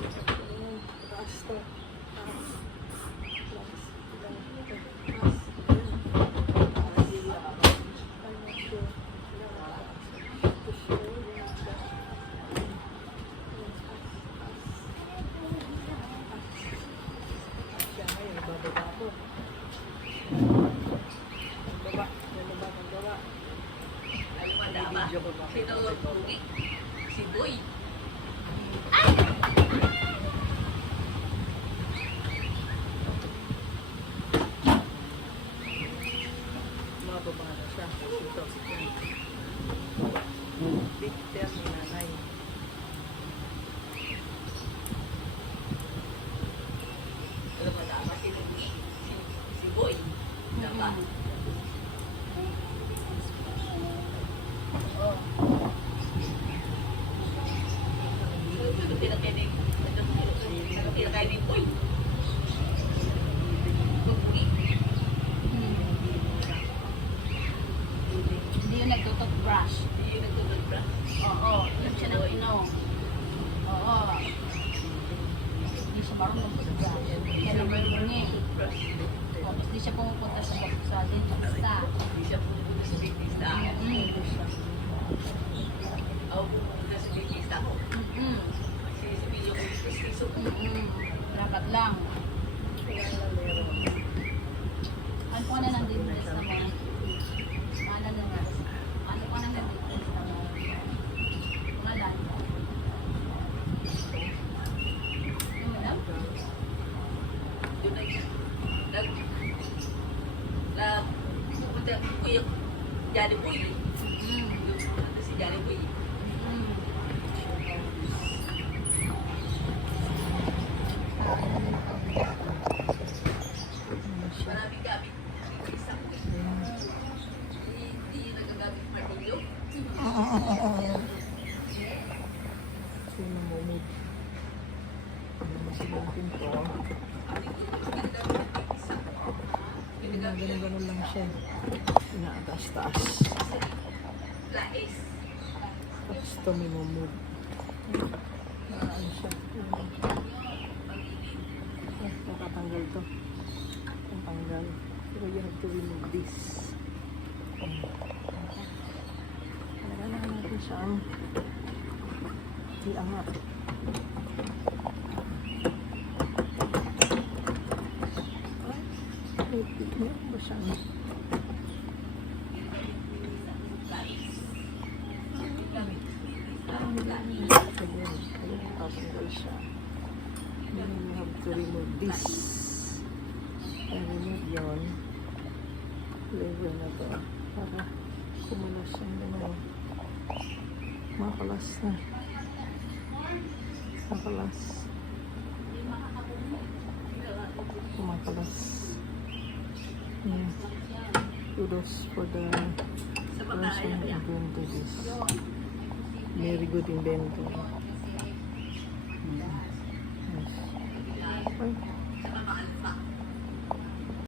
Taas to. Taas. Si Boy. Mababa na siya. Ito, big term ni nanay. Alam mo dapat si Boy. Dapat. Pinakain ni Boy. Hindi yun nagtututbrush. Hindi yun nagtututbrush. Oo, yun siya nang inom. Oo. Hindi siya marunong mag-brush. Kaya naman bungi. Tapos di siya pumupunta sa dentista. Hindi siya pumunta sa dentista. Ako pumunta sa dentista ko. Sinisabi yung istiso ko. Dapat lang. Kaya na meron. Ano po na ng dentista mo? Ano na nga? Ano po na ng dentista mo? Pangalan? Yung madam? Yun ay pupunta ko yung Johnny Boy. Yung pumunta si Johnny Boy. Maraming gamit. Isang hindi nagagamit martilyo. Sino mo mood? Ano mo silang pinto? Ganun-ganun lang siya. Inaataas-taas. Lais. Tapos tumimumod. Ano siya? Nakatanggal to. Ang tanggal. Pero you have to remove this. Kailangan natin siyang iangat. Ay, tignan ba siyang ayun, tatanggal siya. Then you have to remove this. And remove yun. Level na to. Para kumalas yung ano. Makalas na. Makalas. Kumakalas. Yeah. Kudos for the person who invented this. Very good inventor. Yes. Ay.